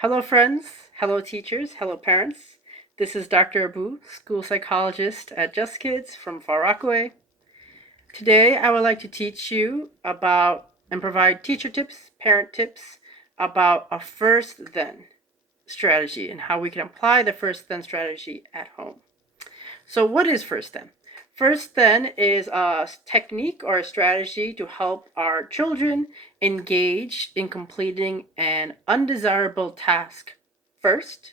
Hello friends, hello teachers, hello parents. This is Dr. Abu, school psychologist at Just Kids from Far Rockaway. Today I would like to teach you about and provide teacher tips, parent tips about a first then strategy and how we can apply the first then strategy at home. So what is first then? First then is a technique or a strategy to help our children engage in completing an undesirable task first,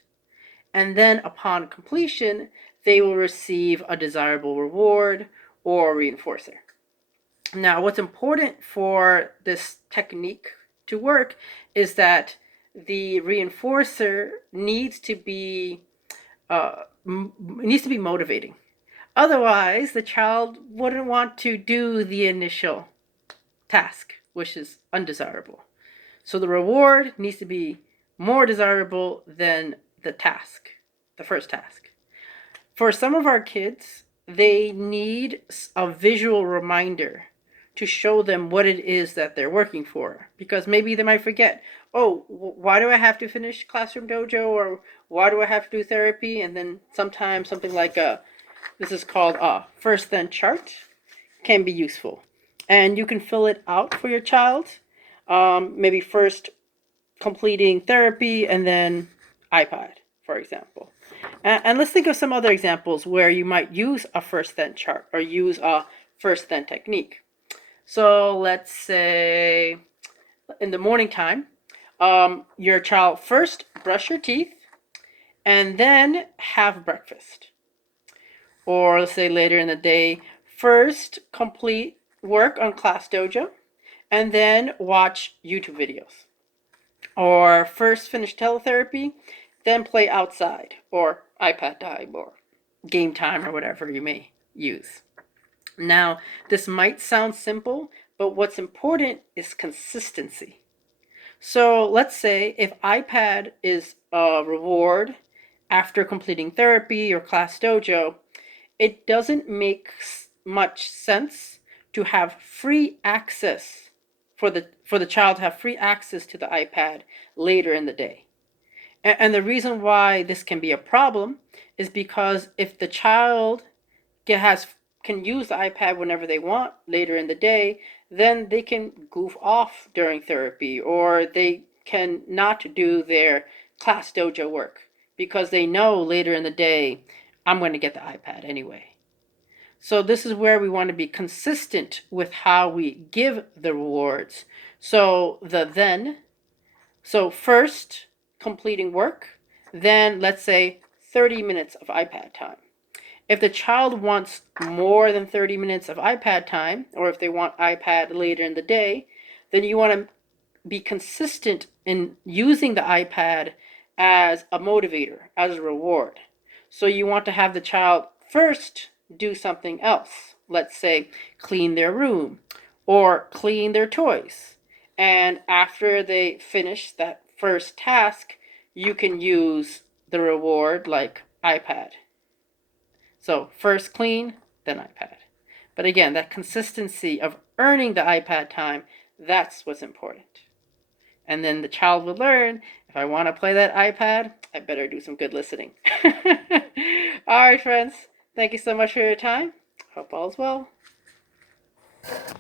and then upon completion, they will receive a desirable reward or reinforcer. Now, what's important for this technique to work is that the reinforcer needs to be motivating. Otherwise, the child wouldn't want to do the initial task, which is undesirable. So the reward needs to be more desirable than the task, the first task. For some of our kids, they need a visual reminder to show them what it is that they're working for, because maybe they might forget, oh, why do I have to finish Classroom Dojo, or why do I have to do therapy? And then sometimes something like this is called a first then chart can be useful, and you can fill it out for your child. Maybe first completing therapy and then iPad, for example. And let's think of some other examples where you might use a first then chart or use a first then technique. So let's say in the morning time, your child first brush your teeth and then have breakfast. Or let's say later in the day, first complete work on Class Dojo and then watch YouTube videos. Or first finish teletherapy, then play outside, or iPad time, or game time, or whatever you may use. Now, this might sound simple, but what's important is consistency. So let's say if iPad is a reward after completing therapy or Class Dojo, it doesn't make much sense to have free access for the child to have free access to the iPad later in the day. And the reason why this can be a problem is because if the child can use the iPad whenever they want later in the day, then they can goof off during therapy, or they can not do their Class Dojo work because they know later in the day, I'm going to get the iPad anyway. So this is where we want to be consistent with how we give the rewards. So first completing work, then let's say 30 minutes of iPad time. If the child wants more than 30 minutes of iPad time, or if they want iPad later in the day, then you want to be consistent in using the iPad as a motivator, as a reward. So you want to have the child first do something else. Let's say clean their room or clean their toys. And after they finish that first task, you can use the reward like iPad. So first clean, then iPad. But again, that consistency of earning the iPad time, that's what's important. And then the child will learn, if I want to play that iPad, I better do some good listening. All right, friends. Thank you so much for your time. Hope all is well.